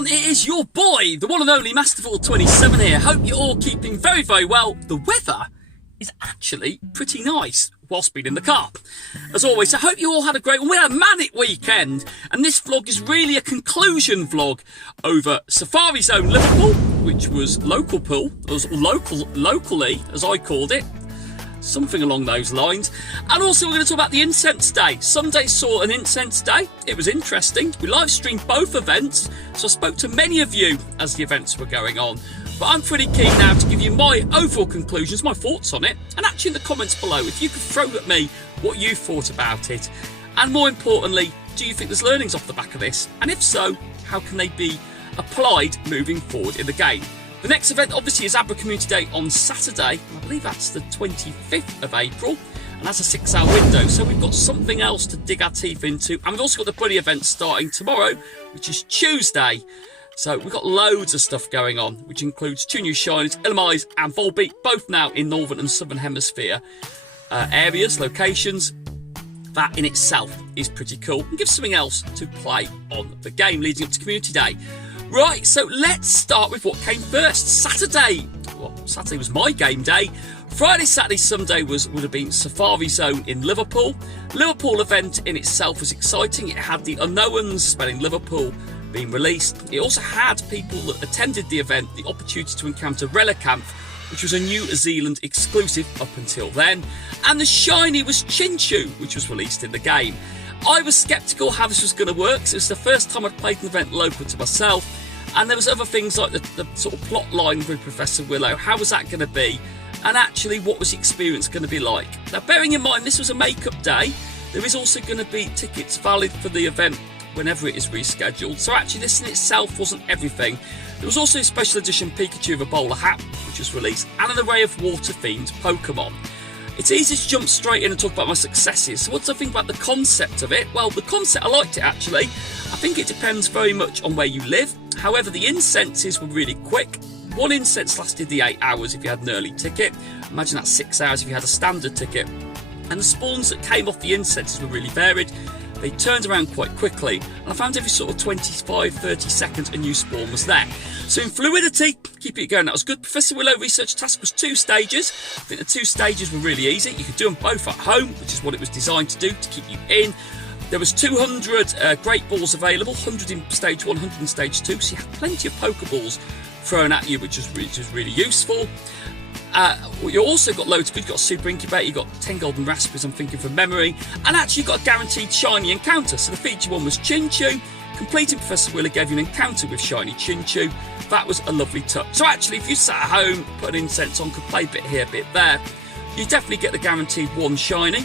everyone, it is your boy, the one and only Masterful27 here. Hope you're all keeping very, very well. The weather is actually pretty nice whilst being in the car. As always, I hope you all had a great one. We had a manic weekend, and this vlog is really a conclusion vlog over Safari Zone Liverpool, which was locally, as I called it. Something along those lines. And also we're going to talk about the Incense Day. Sunday saw an Incense Day. It was interesting. We live streamed both events, so I spoke to many of you as the events were going on. But I'm pretty keen now to give you my overall conclusions, my thoughts on it, and actually in the comments below, if you could throw at me what you thought about it, and more importantly, do you think there's learnings off the back of this? And if so, how can they be applied moving forward in the game? The next event obviously is Abra Community Day on Saturday. I believe that's the 25th of April, and that's a 6-hour window. So we've got something else to dig our teeth into. And we've also got the Buddy event starting tomorrow, which is Tuesday. So we've got loads of stuff going on, which includes 2 new shinies, LMIs and Volbeat, both now in Northern and Southern Hemisphere areas, locations. That in itself is pretty cool and gives something else to play on the game leading up to Community Day. Right, so let's start with what came first. Saturday. Well, Saturday was my game day. Friday, Saturday, Sunday would have been Safari Zone in Liverpool. Liverpool event in itself was exciting. It had the Unknowns, spelling Liverpool, being released. It also had people that attended the event the opportunity to encounter Relicanth, which was a New Zealand exclusive up until then. And the shiny was Chinchou, which was released in the game. I was sceptical how this was going to work, so it's the first time I'd played an event local to myself, and there was other things like the sort of plot line with Professor Willow. How was that going to be? And actually, what was the experience going to be like? Now, bearing in mind this was a makeup day, there is also going to be tickets valid for the event whenever it is rescheduled. So actually, this in itself wasn't everything. There was also a special edition Pikachu with a bowler hat, which was released, and an array of water-themed Pokémon. It's easy to jump straight in and talk about my successes. So what do I think about the concept of it? Well, the concept, I liked it actually. I think it depends very much on where you live. However, the incenses were really quick. One incense lasted the 8 hours if you had an early ticket. Imagine that's 6 hours if you had a standard ticket. And the spawns that came off the incenses were really varied. They turned around quite quickly, and I found every sort of 25-30 seconds a new spawn was there. So in fluidity, keep it going, that was good. Professor Willow research task was 2 stages. I think the 2 stages were really easy. You could do them both at home, which is what it was designed to do, to keep you in. There was 200 great balls available, 100 in stage 1, 100 in stage 2, so you had plenty of Pokeballs thrown at you, which was really useful. You also got loads of good. You got a super incubator, you got 10 golden raspberries, I'm thinking from memory, and actually you got a guaranteed shiny encounter. So the feature one was Chinchou. Completing Professor Willow gave you an encounter with shiny Chinchou. That was a lovely touch. So actually, if you sat at home, put an incense on, could play a bit here, a bit there, you definitely get the guaranteed 1 shiny,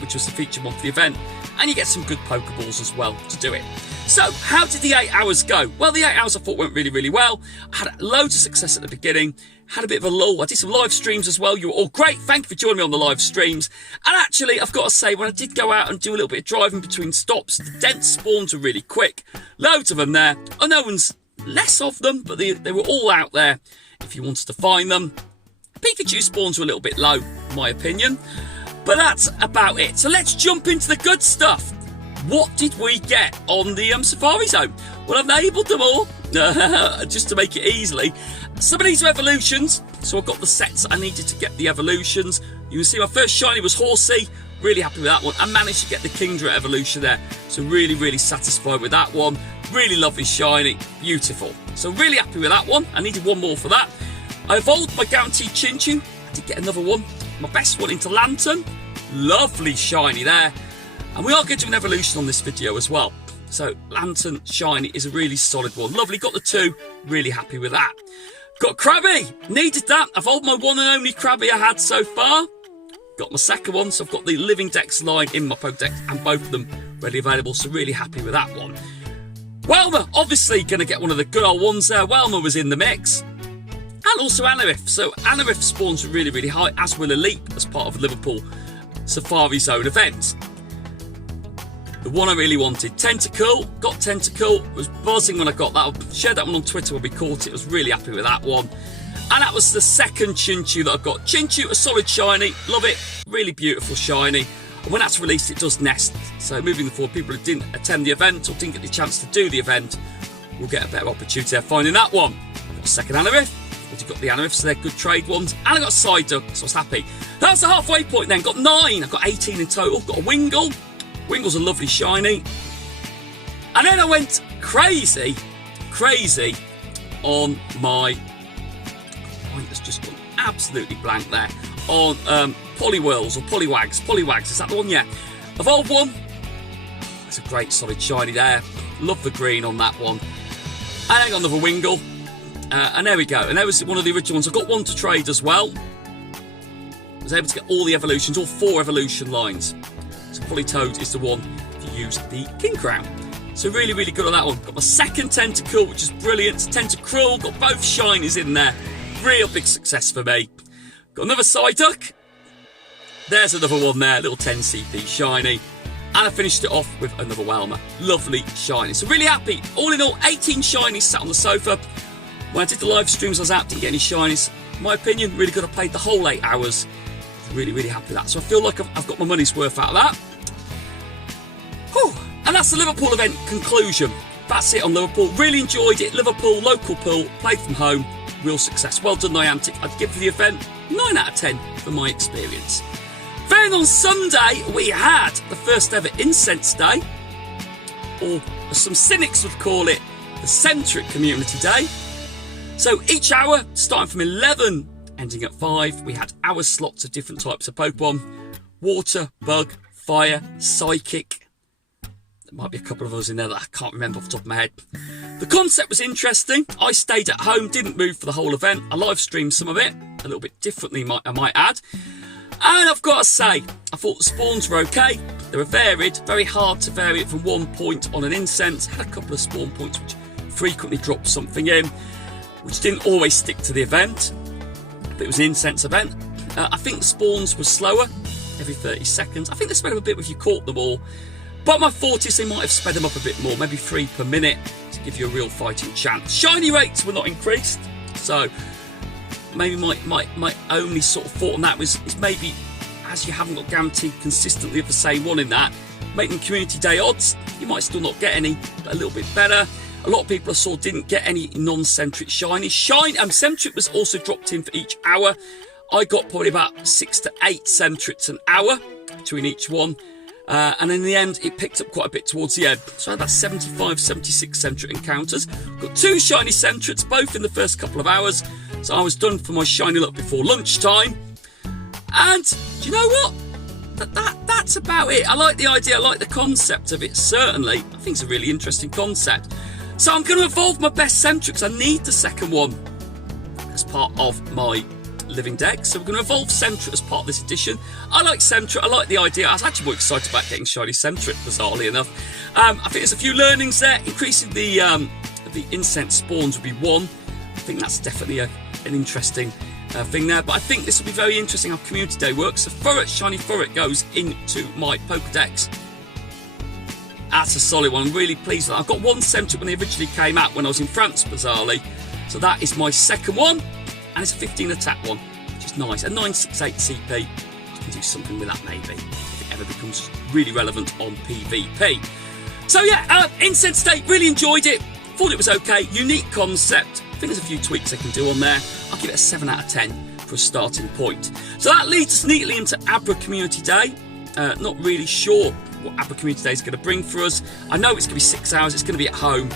which was the feature one for the event, and you get some good Pokeballs as well to do it. So how did the 8 hours go? Well, the 8 hours I thought went really well. I had loads of success at the beginning, had a bit of a lull. I did some live streams as well. You were all great. Thank you for joining me on the live streams. And actually, I've got to say, when I did go out and do a little bit of driving between stops, the dense spawns were really quick. Loads of them there. Unknowns, less of them, but they were all out there if you wanted to find them. Pikachu spawns were a little bit low, in my opinion. But that's about it. So let's jump into the good stuff. What did we get on the Safari Zone? Well, I've labelled them all, just to make it easily. Some of these are evolutions, so I've got the sets I needed to get the evolutions. You can see my first shiny was Horsey, really happy with that one. I managed to get the Kingdra evolution there, so really satisfied with that one. Really lovely shiny, beautiful. So really happy with that one. I needed one more for that. I evolved my guaranteed Chinchou. I did get another one. My best one into Lantern. Lovely shiny there. And we are going to do an evolution on this video as well. So Lantern shiny is a really solid one. Lovely, got the 2, really happy with that. Got Krabby, needed that. I've evolved my one and only Krabby I had so far. Got my second one, so I've got the Living Dex line in my Pokedex, and both of them readily available, so really happy with that one. Welmer, obviously going to get one of the good old ones there. Welmer was in the mix. And also Anorith. So Anorith spawns really high, as will Elite, as part of the Liverpool Safari Zone event. The one I really wanted, Tentacle, got Tentacle, was buzzing when I got that. I shared that one on Twitter when we caught it, I was really happy with that one. And that was the second Chinchou that I got. Chinchou, a solid shiny, love it, really beautiful shiny. And when that's released, it does nest. So moving forward, people who didn't attend the event or didn't get the chance to do the event we'll get a better opportunity of finding that one. I've got a second Anarif. I've got the Anarif, so they're good trade ones. And I got a side duck, so I was happy. That's the halfway point then. Got 9. I've got 18 in total. Got a Wingle. Wingle's a lovely shiny. And then I went crazy on my... point has just gone absolutely blank there. On Poliwhirls or Poliwags. Poliwags, is that the one? Yeah. Evolved one. That's a great solid shiny there. Love the green on that one. And I got another Wingle. And there we go. And there was one of the original ones. I got one to trade as well. I was able to get all the evolutions, all 4 evolution lines. So Politoed is the one to use the King Crown. So really, really good on that one. Got my second Tentacle, which is brilliant. Tentacruel, got both shinies in there. Real big success for me. Got another Psyduck. There's another one there, little 10 CP shiny. And I finished it off with another Whelmer. Lovely shiny. So really happy. All in all, 18 shinies sat on the sofa. When I did the live streams, I was out, didn't get any shinies. In my opinion, really good. I played the whole 8 hours. Really, really happy with that. So I feel like I've got my money's worth out of that. Whew. And that's the Liverpool event conclusion. That's it on Liverpool. Really enjoyed it. Liverpool, local pool, played from home. Real success. Well done, Niantic. I'd give the event 9 out of 10 for my experience. Then on Sunday, we had the first ever Incense Day, or as some cynics would call it, the Centric Community Day. So each hour, starting from 11, ending at 5, we had hour slots of different types of Pokemon. Water, Bug, Fire, Psychic. There might be a couple of others in there that I can't remember off the top of my head. The concept was interesting. I stayed at home, didn't move for the whole event. I live streamed some of it, a little bit differently, I might add. And I've got to say, I thought the spawns were okay. They were varied, very hard to vary it from 1 point on an Incense. Had a couple of spawn points which frequently dropped something in, which didn't always stick to the event. But it was an Incense event. I think the spawns were slower, every 30 seconds. I think they sped up a bit if you caught them all. But my thought is they might have sped them up a bit more, maybe 3 per minute to give you a real fighting chance. Shiny rates were not increased, so maybe my only sort of thought on that was maybe, as you haven't got guaranteed consistently of the same one in that, making community day odds, you might still not get any, but a little bit better. A lot of people I saw didn't get any non-centric shinies. Centric was also dropped in for each hour. I got probably about 6 to 8 centrics an hour between each one. And in the end, it picked up quite a bit towards the end. So I had about 75, 76 centric encounters. Got 2 shiny centrics, both in the first couple of hours. So I was done for my shiny luck before lunchtime. And do you know what? That's about it. I like the idea, I like the concept of it, certainly. I think it's a really interesting concept. So I'm going to evolve my best centrics. I need the second one as part of my living deck. So we're going to evolve Centric as part of this edition. I like Centric. I like the idea. I was actually more excited about getting shiny Centric, bizarrely enough. I think there's a few learnings there. Increasing the Incense spawns would be one. I think that's definitely an interesting thing there. But I think this will be very interesting how Community Day works. So Furret, shiny Furret goes into my Pokedex. That's a solid one. I'm really pleased with that. I've got 1 Centric when they originally came out when I was in France, bizarrely. So that is my second one. And it's a 15 attack one, which is nice. A 968 CP. I can do something with that maybe, if it ever becomes really relevant on PvP. So yeah, Incense Day, really enjoyed it. Thought it was okay. Unique concept. I think there's a few tweaks I can do on there. I'll give it a 7 out of 10 for a starting point. So that leads us neatly into Abra Community Day. Not really sure what Abra Community Day is going to bring for us. I know it's going to be 6 hours. It's going to be at home.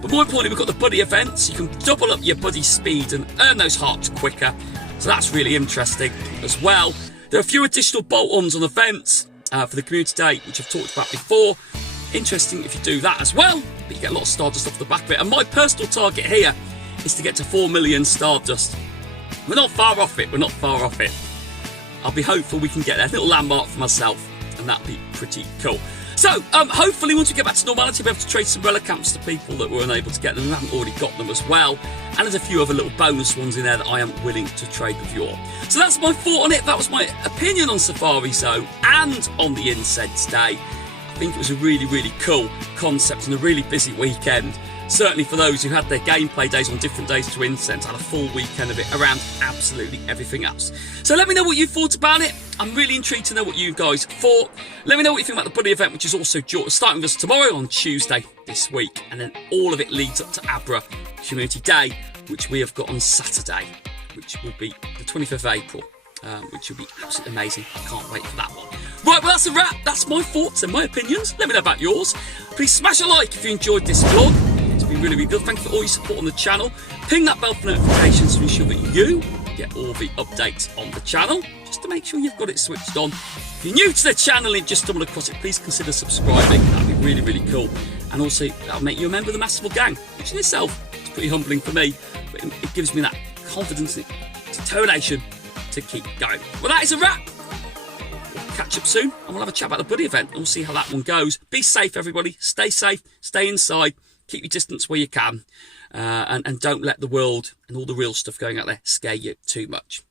But more importantly, we've got the buddy events. You can double up your buddy speed and earn those hearts quicker. So that's really interesting as well. There are a few additional bolt-ons on events for the Community Day, which I've talked about before. Interesting if you do that as well. But you get a lot of Stardust off the back of it. And my personal target here is to get to 4 million Stardust. We're not far off it. We're not far off it. I'll be hopeful we can get there. A little landmark for myself. And that'll be pretty cool. So, hopefully once we get back to normality, we'll be able to trade some Relicamps to people that were unable to get them, who haven't already got them as well. And there's a few other little bonus ones in there that I am willing to trade with you all. So that's my thought on it. That was my opinion on Safari Zone and on the Incense Day. I think it was a really, really cool concept and a really busy weekend. certainly for those who had their gameplay days on different days to Incense, had a full weekend of it around absolutely everything else. So let me know what you thought about it. I'm really intrigued to know what you guys thought. Let me know what you think about the buddy event, which is also starting with us tomorrow on Tuesday this week, and then all of it leads up to Abra Community Day, which we have got on Saturday, which will be the 25th of April, which will be absolutely amazing. I can't wait for that one. Right, well, that's a wrap. That's my thoughts and my opinions. Let me know about yours. Please smash a like if you enjoyed this vlog. It's been really, really good. Thank you for all your support on the channel. Ping that bell for notifications to ensure that you get all the updates on the channel, just to make sure you've got it switched on. If you're new to the channel and just stumbled across it, please consider subscribing. That'd be really, really cool. And also, that'll make you a member of the Masterful Gang, which in itself is pretty humbling for me, but it gives me that confidence and determination to keep going. Well, that is a wrap. We'll catch up soon, and we'll have a chat about the buddy event, and we'll see how that one goes. Be safe, everybody. Stay safe. Stay inside. Keep your distance where you can. And don't let the world and all the real stuff going out there scare you too much.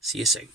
See you soon.